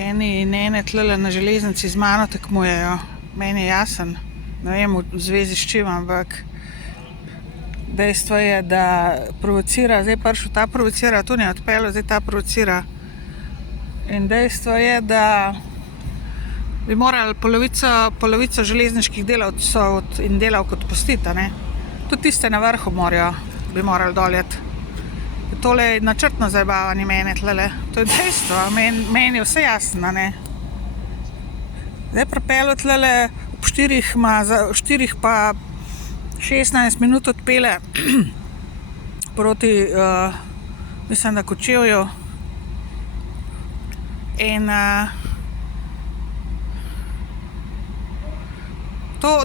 eni in ene tlele na železnici z mano tekmujejo. Meni je jasen, ne vem v zvezi s čim, ampak dejstvo je, da provocira, zdaj prišel ta provocira, tu ne odpeljal, zdaj ta provocira. In dejstvo je, da bi morali polovico železniških delavcev in delavk odpustiti, ne. Tudi tiste na vrhu morajo, bi morali doljet. Tole je načrtno zabavanje mene tlele, to je dejstvo, meni je vse jasno, ne. Zdaj pripelje tlele ob 4 pa 16 minut odpelje proti, mislim, da Kočevju. In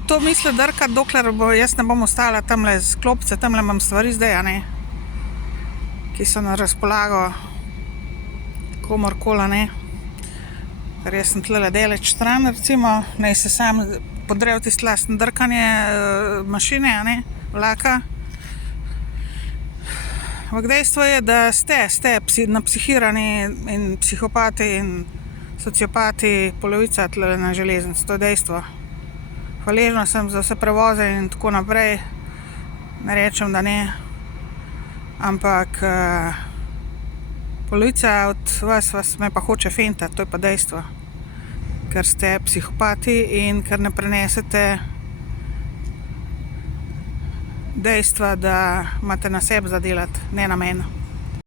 to misli drkati, dokler jaz ne bom ostala tamle z klopce, tamle imam stvari zdaj, a ne, ki so na razpolago komurkoli, a ne. Ker jaz sem tlele daleč stran, recimo, naj se sam podre v tisto lastno drkanje mašine, a ne, vlaka. Ampak dejstvo je, da ste napsihirani in psihopati in sociopati, polovica tlele na železnici, to je dejstvo. Hvaležna sem za vse prevoze in tako naprej, ne rečem, da ne, ampak polovica od vas me pa hoče fentati, to je pa dejstvo. Ker ste psihopati in ker ne prenesete dejstva, da imate na sebi za delati, ne na meni.